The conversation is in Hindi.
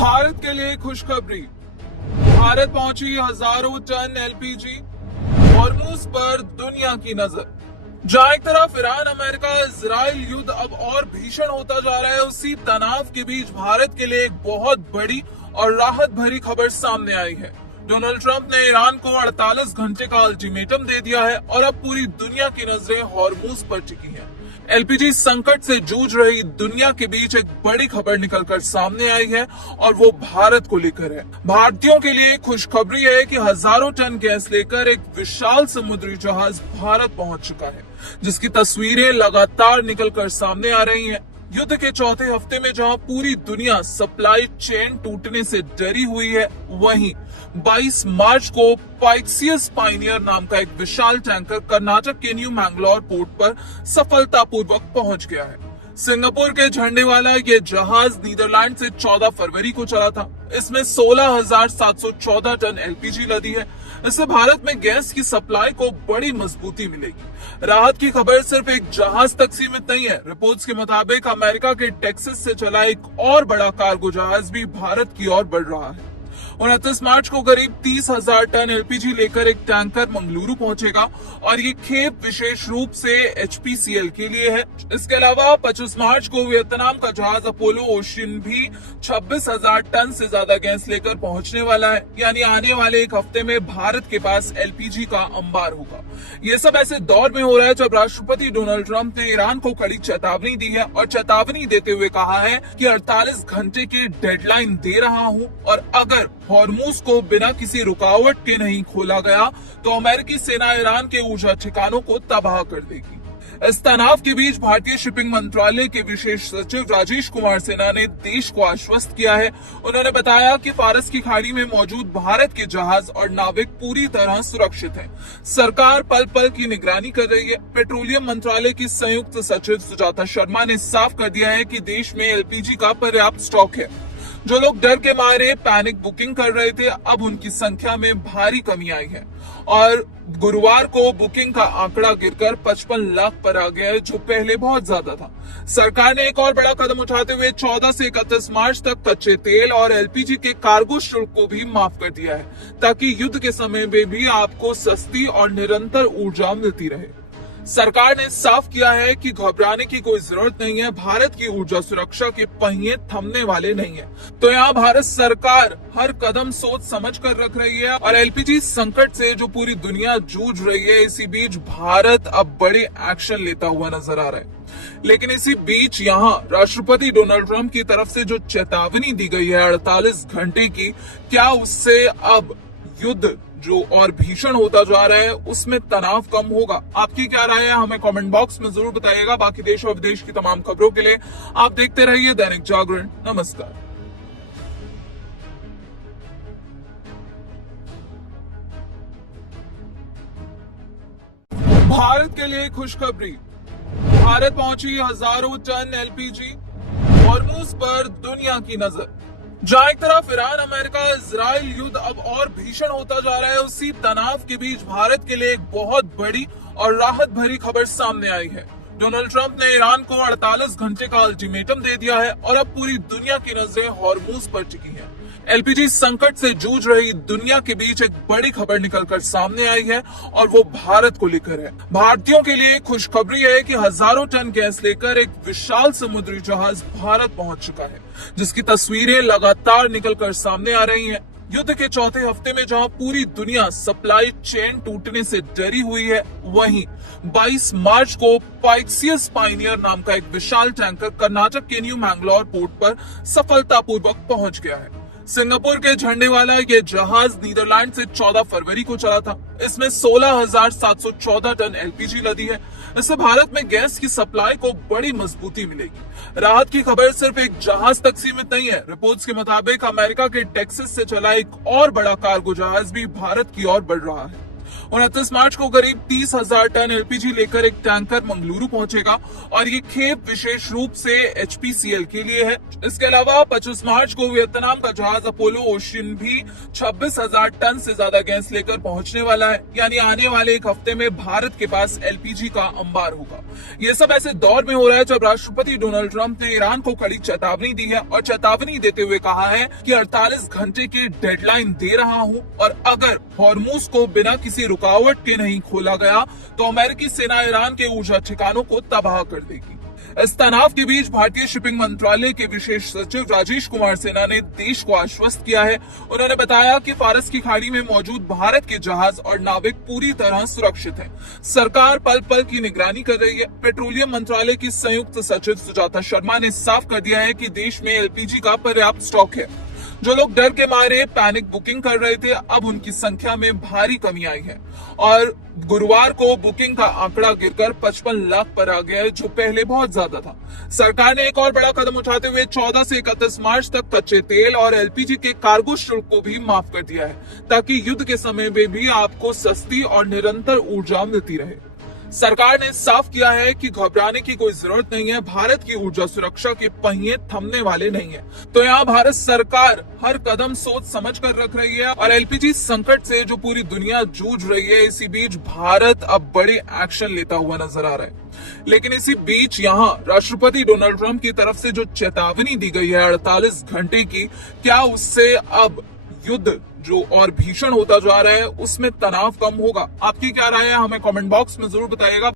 भारत के लिए खुशखबरी। भारत पहुंची हजारों टन एलपीजी। हॉर्मूज पर दुनिया की नजर। जहां एक तरफ ईरान अमेरिका इजराइल युद्ध अब और भीषण होता जा रहा है, उसी तनाव के बीच भारत के लिए एक बहुत बड़ी और राहत भरी खबर सामने आई है। डोनाल्ड ट्रंप ने ईरान को 48 घंटे का अल्टीमेटम दे दिया है और अब पूरी दुनिया की नजरें हॉर्मूज पर टिकी हैं। एलपीजी संकट से जूझ रही दुनिया के बीच एक बड़ी खबर निकलकर सामने आई है और वो भारत को लेकर है। भारतीयों के लिए खुशखबरी है कि हजारों टन गैस लेकर एक विशाल समुद्री जहाज भारत पहुंच चुका है, जिसकी तस्वीरें लगातार निकलकर सामने आ रही हैं। युद्ध के चौथे हफ्ते में जहां पूरी दुनिया सप्लाई चेन टूटने से डरी हुई है, वहीं 22 मार्च को पाइक्सियस पायनियर नाम का एक विशाल टैंकर कर्नाटक के न्यू मैंगलोर पोर्ट पर सफलतापूर्वक पहुंच गया है। सिंगापुर के झंडे वाला ये जहाज नीदरलैंड से 14 फरवरी को चला था। इसमें 16,714 टन एलपीजी लदी है। इससे भारत में गैस की सप्लाई को बड़ी मजबूती मिलेगी। राहत की खबर सिर्फ एक जहाज तक सीमित नहीं है। रिपोर्ट्स के मुताबिक अमेरिका के टेक्सास से चला एक और बड़ा कार्गो जहाज भी भारत की ओर बढ़ रहा है। 29 मार्च को करीब 30,000 टन एलपीजी लेकर एक टैंकर मंगलुरु पहुंचेगा और ये खेप विशेष रूप से एचपीसीएल के लिए है। इसके अलावा 25 मार्च को वियतनाम का जहाज अपोलो ओशियन भी 26,000 टन से ज्यादा गैस लेकर पहुंचने वाला है। यानी आने वाले एक हफ्ते में भारत के पास एलपीजी का अंबार होगा। ये सब ऐसे दौर में हो रहा है जब राष्ट्रपति डोनाल्ड ट्रंप ने ईरान को कड़ी चेतावनी दी है और चेतावनी देते हुए कहा है कि 48 घंटे की डेडलाइन दे रहा हूं और अगर हॉर्मूज को बिना किसी रुकावट के नहीं खोला गया तो अमेरिकी सेना ईरान के ऊर्जा ठिकानों को तबाह कर देगी। इस तनाव के बीच भारतीय शिपिंग मंत्रालय के विशेष सचिव राजेश कुमार सिन्हा ने देश को आश्वस्त किया है। उन्होंने बताया कि फारस की खाड़ी में मौजूद भारत के जहाज और नाविक पूरी तरह सुरक्षित हैं। सरकार पल पल की निगरानी कर रही है। पेट्रोलियम मंत्रालय की संयुक्त सचिव सुजाता शर्मा ने साफ कर दिया है कि देश में एलपीजी का पर्याप्त स्टॉक है। जो लोग डर के मारे पैनिक बुकिंग कर रहे थे, अब उनकी संख्या में भारी कमी आई है और गुरुवार को बुकिंग का आंकड़ा गिरकर 55 लाख पर आ गया है, जो पहले बहुत ज्यादा था। सरकार ने एक और बड़ा कदम उठाते हुए 14 से 31 मार्च तक कच्चे तेल और एलपीजी के कार्गो शुल्क को भी माफ कर दिया है, ताकि युद्ध के समय में भी आपको सस्ती और निरंतर ऊर्जा मिलती रहे। सरकार ने साफ किया है कि घबराने की कोई जरूरत नहीं है। भारत की ऊर्जा सुरक्षा के पहिए थमने वाले नहीं है। तो यहाँ भारत सरकार हर कदम सोच समझ कर रख रही है और एलपीजी संकट से जो पूरी दुनिया जूझ रही है, इसी बीच भारत अब बड़े एक्शन लेता हुआ नजर आ रहा है। लेकिन इसी बीच यहाँ राष्ट्रपति डोनाल्ड ट्रंप की तरफ से जो चेतावनी दी गई है 48 घंटे की, क्या उससे अब युद्ध जो और भीषण होता जा रहा है उसमें तनाव कम होगा? आपकी क्या राय है, हमें कमेंट बॉक्स में जरूर बताइएगा। बाकी देश और विदेश की तमाम खबरों के लिए आप देखते रहिए दैनिक जागरण। नमस्कार। भारत के लिए खुशखबरी। भारत पहुंची हजारों टन एलपीजी। हॉर्मूज पर दुनिया की नजर। जहां एक तरफ ईरान अमेरिका इजराइल युद्ध अब और भीषण होता जा रहा है, उसी तनाव के बीच भारत के लिए एक बहुत बड़ी और राहत भरी खबर सामने आई है। डोनाल्ड ट्रंप ने ईरान को 48 घंटे का अल्टीमेटम दे दिया है और अब पूरी दुनिया की नजरें हॉर्मूज पर टिकी हैं। एलपीजी संकट से जूझ रही दुनिया के बीच एक बड़ी खबर निकलकर सामने आई है और वो भारत को लेकर है। भारतीयों के लिए खुशखबरी है कि हजारों टन गैस लेकर एक विशाल समुद्री जहाज भारत पहुंच चुका है, जिसकी तस्वीरें लगातार निकलकर सामने आ रही हैं। युद्ध के चौथे हफ्ते में जहां पूरी दुनिया सप्लाई चेन टूटने से डरी हुई है, वहीं 22 मार्च को पाइक्सियस पायनियर नाम का एक विशाल टैंकर कर्नाटक के न्यू मैंगलोर पोर्ट पर सफलतापूर्वक पहुंच गया है। सिंगापुर के झंडे वाला ये जहाज नीदरलैंड से 14 फरवरी को चला था। इसमें 16,714 टन एलपीजी लदी है। इससे भारत में गैस की सप्लाई को बड़ी मजबूती मिलेगी। राहत की खबर सिर्फ एक जहाज तक सीमित नहीं है। रिपोर्ट्स के मुताबिक अमेरिका के टेक्सास से चला एक और बड़ा कार्गो जहाज भी भारत की ओर बढ़ रहा है। 29 मार्च को करीब 30,000 टन एलपीजी लेकर एक टैंकर मंगलुरु पहुंचेगा और ये खेप विशेष रूप से एचपीसीएल के लिए है। इसके अलावा 25 मार्च को वियतनाम का जहाज अपोलो ओशियन भी 26,000 टन से ज्यादा गैस लेकर पहुंचने वाला है। यानी आने वाले एक हफ्ते में भारत के पास एलपीजी का अंबार होगा। ये सब ऐसे दौर में हो रहा है जब राष्ट्रपति डोनाल्ड ट्रंप ने ईरान को कड़ी चेतावनी दी है और चेतावनी देते हुए कहा है कि 48 घंटे की डेडलाइन दे रहा हूं और अगर हॉर्मूज को बिना किसी रुकावट के नहीं खोला गया तो अमेरिकी सेना ईरान के ऊर्जा ठिकानों को तबाह कर देगी। इस तनाव के बीच भारतीय शिपिंग मंत्रालय के विशेष सचिव राजेश कुमार सिन्हा ने देश को आश्वस्त किया है। उन्होंने बताया कि फारस की खाड़ी में मौजूद भारत के जहाज और नाविक पूरी तरह सुरक्षित हैं। सरकार पल पल की निगरानी कर रही है। पेट्रोलियम मंत्रालय की संयुक्त सचिव सुजाता शर्मा ने साफ कर दिया है कि देश में एलपीजी का पर्याप्त स्टॉक है। जो लोग डर के मारे पैनिक बुकिंग कर रहे थे, अब उनकी संख्या में भारी कमी आई है और गुरुवार को बुकिंग का आंकड़ा गिरकर 55 लाख पर आ गया है, जो पहले बहुत ज्यादा था। सरकार ने एक और बड़ा कदम उठाते हुए 14 से 31 मार्च तक कच्चे तेल और एलपीजी के कार्गो शुल्क को भी माफ कर दिया है, ताकि युद्ध के समय में भी आपको सस्ती और निरंतर ऊर्जा मिलती रहे। सरकार ने साफ किया है कि घबराने की कोई जरूरत नहीं है। भारत की ऊर्जा सुरक्षा के पहिए थमने वाले नहीं है। तो यहाँ भारत सरकार हर कदम सोच समझ कर रख रही है और एलपीजी संकट से जो पूरी दुनिया जूझ रही है, इसी बीच भारत अब बड़े एक्शन लेता हुआ नजर आ रहा है। लेकिन इसी बीच यहाँ राष्ट्रपति डोनाल्ड ट्रंप की तरफ से जो चेतावनी दी गई है 48 घंटे की, क्या उससे अब युद्ध जो और भीषण होता जा रहा है उसमें तनाव कम होगा? आपकी क्या राय है? हमें कमेंट बॉक्स में जरूर बताइएगा।